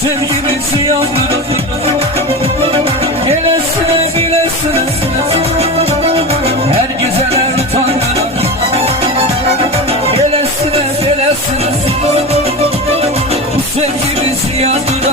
sevgimizi yandıran, elesine bilesine her güzele utandıran, elesine bilesine bu sevgimizi yandıran.